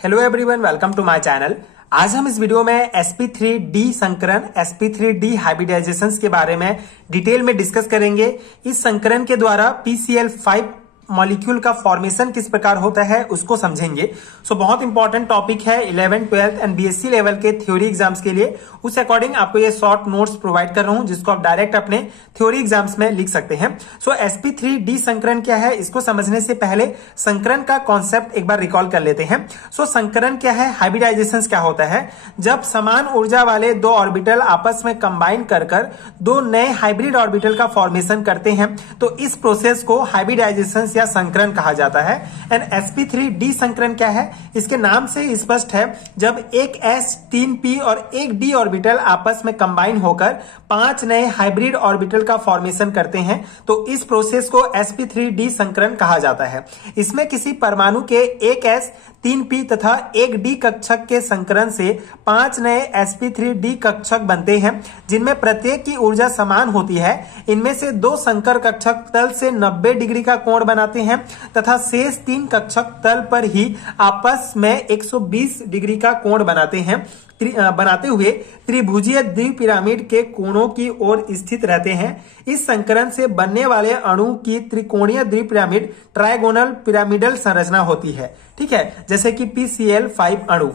Hello everyone, welcome to my channel. आज हम इस वीडियो में sp3d संकरण sp3d हाइब्रिडाइजेशंस के बारे में डिटेल में डिस्कस करेंगे। इस संकरण के द्वारा PCl5 मॉलिक्यूल का फॉर्मेशन किस प्रकार होता है उसको समझेंगे। बहुत इंपॉर्टेंट टॉपिक है 11th 12th and BSc level के थ्योरी एग्जाम्स के लिए। उस अकॉर्डिंग आपको ये शॉर्ट नोट्स प्रोवाइड कर रहा हूं जिसको आप डायरेक्ट अपने थ्योरी एग्जाम्स में लिख सकते हैं। sp3d संकरण क्या है, इसको समझने से पहले संकरण का कॉन्सेप्ट एक बार रिकॉल कर लेते हैं। संकरण क्या है, हाइब्रिडाइजेशन क्या होता है, जब समान ऊर्जा वाले दो ऑर्बिटल आपस में कंबाइन कर दो नए हाइब्रिड ऑर्बिटल का फॉर्मेशन करते हैं तो इस प्रोसेस को हाइब्रिडाइजेशन या संकरण कहा जाता है। एंड sp3d संकरण क्या है, इसके नाम से स्पष्ट है, जब एक s 3p और एक d ऑर्बिटल आपस में कंबाइन होकर 5 नए हाइब्रिड ऑर्बिटल का फॉर्मेशन करते हैं तो इस प्रोसेस को sp3d संकरण कहा जाता है। इसमें किसी परमाणु के एक s 3p तथा एक d कक्षक के संकरण से 5 नए sp3d कक्षक बनते हैं जिनमें प्रत्येक की ऊर्जा समान होती है। इनमें से 2 संकर कक्षक तल से 90 डिग्री का कोण बनाते हैं तथा शेष 3 कक्षक तल पर ही आपस में 120 डिग्री का कोण बनाते हुए त्रिभुजीय द्विपिरामिड के कोणों की ओर स्थित रहते हैं। इस संकरण से बनने वाले अणु की त्रिकोणीय द्विपिरामिड ट्राइगोनल पिरामिडल संरचना होती है, ठीक है, जैसे कि PCl5 अणु।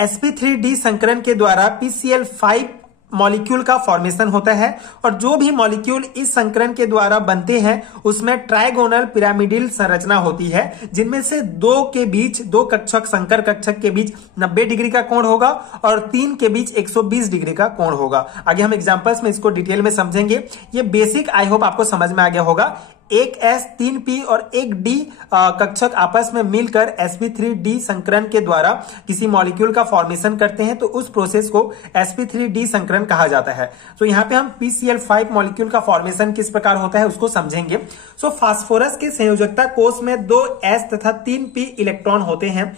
sp3d संकरण के द्वारा PCl5 मॉलिक्यूल का फॉर्मेशन होता है और जो भी मॉलिक्यूल इस संकरण के द्वारा बनते हैं उसमें ट्राइगोनल पिरामिडल संरचना होती है, जिनमें से दो कक्षक संकर कक्षक के बीच 90 डिग्री का कोण होगा और 3 के बीच 120 डिग्री का कोण होगा। आगे हम एग्जांपल्स में इसको डिटेल में समझेंगे। ये बेसिक आई होप आपको समझ में आ गया होगा। एक s 3p और एक d कक्षक आपस में मिलकर sp3d संकरण के द्वारा किसी मॉलिक्यूल का फॉर्मेशन करते हैं तो उस प्रोसेस को sp3d संकरण कहा जाता है। यहाँ पे हम PCl5 मॉलिक्यूल का फॉर्मेशन किस प्रकार होता है उसको समझेंगे। फास्फोरस के संयोजकता कोष में 2 s तथा 3p इलेक्ट्रॉन होते हैं।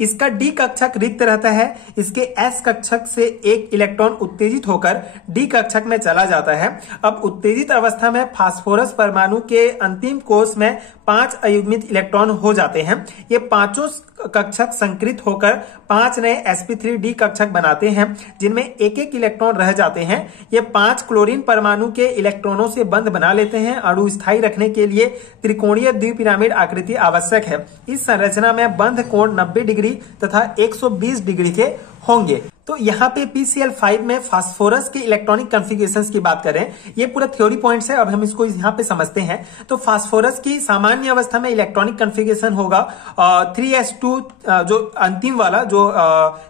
इसका d कक्षक रिक्त रहता है। इसके s कक्षक से एक इलेक्ट्रॉन उत्तेजित होकर d कक्षक में चला जाता है। अब उत्तेजित अवस्था में फास्फोरस परमाणु के अंतिम कोष में 5 अयुग्मित इलेक्ट्रॉन हो जाते हैं। ये पांचों कक्षक संकृत होकर 5 नए sp3d कक्षक बनाते हैं जिनमें एक एक इलेक्ट्रॉन रह जाते हैं। ये 5 क्लोरीन परमाणु के इलेक्ट्रॉनों से बंध बना लेते हैं। अणु स्थायी रखने के लिए त्रिकोणीय द्विपिरामिड आकृति आवश्यक है। इस संरचना में बंध कोण 90 डिग्री तथा 120 डिग्री के होंगे। तो यहाँ पे PCl5 में फास्फोरस के इलेक्ट्रॉनिक कॉन्फ़िगरेशंस की बात करें, ये पूरा थ्योरी पॉइंट्स है। अब हम इसको यहाँ पे समझते हैं। तो फास्फोरस की सामान्य अवस्था में इलेक्ट्रॉनिक कॉन्फ़िगरेशन होगा 3s2 जो अंतिम वाला जो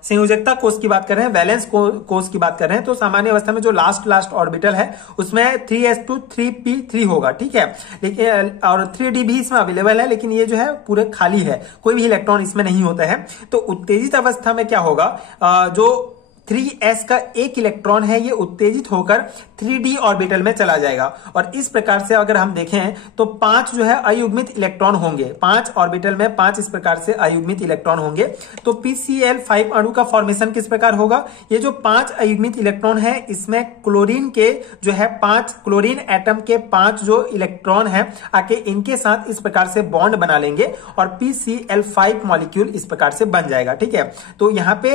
संयोजकता कोष की बात कर रहे हैं, वैलेंस कोष की बात कर रहे हैं, तो सामान्य अवस्था में जो लास्ट ऑर्बिटल है उसमें 3s2 3p3 होगा, ठीक है। लेकिन और 3d भी इसमें अवेलेबल है, लेकिन ये जो है पूरे खाली है, कोई भी इलेक्ट्रॉन इसमें नहीं होता है। तो उत्तेजित अवस्था में क्या होगा, जो 3s का एक इलेक्ट्रॉन है ये उत्तेजित होकर 3d ऑर्बिटल में चला जाएगा और इस प्रकार से अगर हम देखें तो 5 जो है अयुग्मित इलेक्ट्रॉन होंगे। 5 ऑर्बिटल में 5 इस प्रकार से अयुग्मित इलेक्ट्रॉन होंगे। तो PCl5 अणु का फॉर्मेशन किस प्रकार होगा, ये जो 5 अयुग्मित इलेक्ट्रॉन है इसमें क्लोरीन के जो है 5 क्लोरीन एटम के 5 जो इलेक्ट्रॉन है आके इनके साथ इस प्रकार से बॉन्ड बना लेंगे और PCl5 मॉलिक्यूल इस प्रकार से बन जाएगा, ठीक है। तो यहाँ पे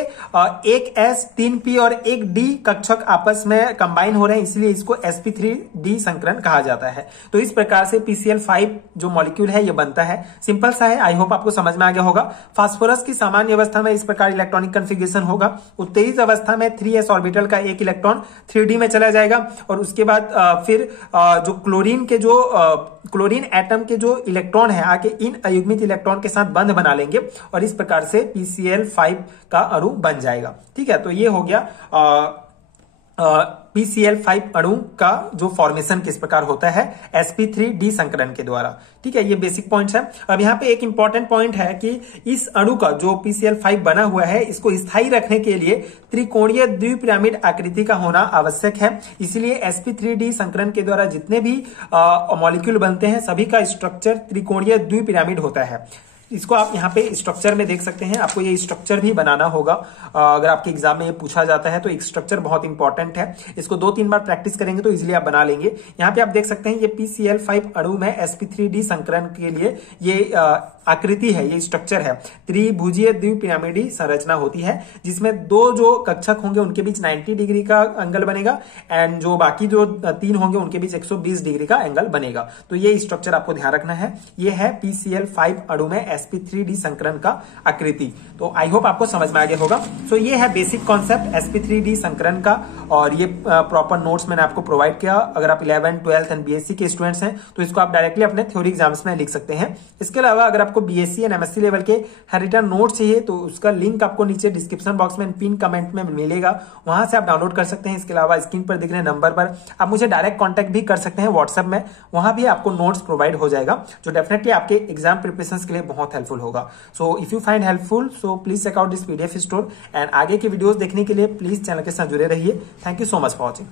एक s 3p और एक d कक्षक आपस में कंबाइन हो रहे हैं, इसलिए इसको sp3d संकरण कहा जाता है। तो इस प्रकार से PCl5 जो मॉलिक्यूल है ये बनता है। सिंपल सा है, आई होप आपको समझ में आ गया होगा। फास्फोरस की सामान्य अवस्था में इस प्रकार इलेक्ट्रॉनिक कॉन्फ़िगरेशन होगा। उत्तेजित अवस्था में 3s ऑर्बिटल का एक इलेक्ट्रॉन 3d में चला जाएगा और उसके बाद फिर जो क्लोरीन एटम के जो इलेक्ट्रॉन है आके इन अयुग्मित इलेक्ट्रॉन के साथ बंध बना लेंगे और इस प्रकार से PCl5 का अणु बन जाएगा, ठीक है। तो ये हो गया PCl5 अणु का जो फॉर्मेशन किस प्रकार होता है sp3d संकरण के द्वारा, ठीक है। ये बेसिक पॉइंट्स है। अब यहाँ पे एक इंपॉर्टेंट पॉइंट है कि इस अणु का जो PCl5 बना हुआ है इसको स्थायी रखने के लिए त्रिकोणीय द्विपिरामिड आकृति का होना आवश्यक है। इसलिए sp3d संकरण के द्वारा जितने भी मॉलिक्यूल बनते हैं सभी का स्ट्रक्चर त्रिकोणीय द्विपिरामिड होता है। इसको आप यहाँ पे स्ट्रक्चर में देख सकते हैं, आपको ये स्ट्रक्चर भी बनाना होगा। अगर आपके एग्जाम में ये पूछा जाता है तो एक स्ट्रक्चर बहुत इंपॉर्टेंट है, इसको 2-3 बार प्रैक्टिस करेंगे तो इजीली आप बना लेंगे। यहाँ पे आप देख सकते हैं ये PCl5 अणु में sp3d संकरण के लिए ये आकृति है, ये स्ट्रक्चर है। त्रिभुजीय द्विपिरामिडी संरचना होती है जिसमें 2 जो कक्षक होंगे उनके बीच 90 डिग्री का एंगल बनेगा एंड जो बाकी जो 3 होंगे उनके बीच 120 डिग्री का एंगल बनेगा। तो ये स्ट्रक्चर आपको ध्यान रखना है। ये है PCl5 अणु में sp3d संकरण का आकृति। तो आई होप आपको समझ में आ गया होगा। सो ये है बेसिक कॉन्सेप्ट sp3d संकरण का, और ये प्रॉपर नोट्स मैंने आपको प्रोवाइड किया। अगर आप 11th, 12th एंड BSc के स्टूडेंट्स हैं तो इसको आप डायरेक्टली अपने थ्योरी एग्जाम्स में लिख सकते हैं। इसके अलावा अगर आपको BSc एंड MSc लेवल के हर रिटर्न नोट चाहिए तो उसका लिंक आपको नीचे डिस्क्रिप्शन बॉक्स में पिन कमेंट में मिलेगा, वहां से आप डाउनलोड कर सकते हैं। इसके अलावा स्क्रीन पर दिख रहे नंबर पर आप मुझे डायरेक्ट कॉन्टैक्ट भी कर सकते हैं व्हाट्सएप में, वहां भी आपको नोट्स प्रोवाइड हो जाएगा जो डेफिनेटली आपके एग्जाम प्रिपरेशन के लिए बहुत हेल्पफुल होगा। So if you find helpful so please check out this PDF store and आगे के वीडियोस देखने के लिए प्लीज चैनल के साथ जुड़े रहिए। Thank you so much for watching.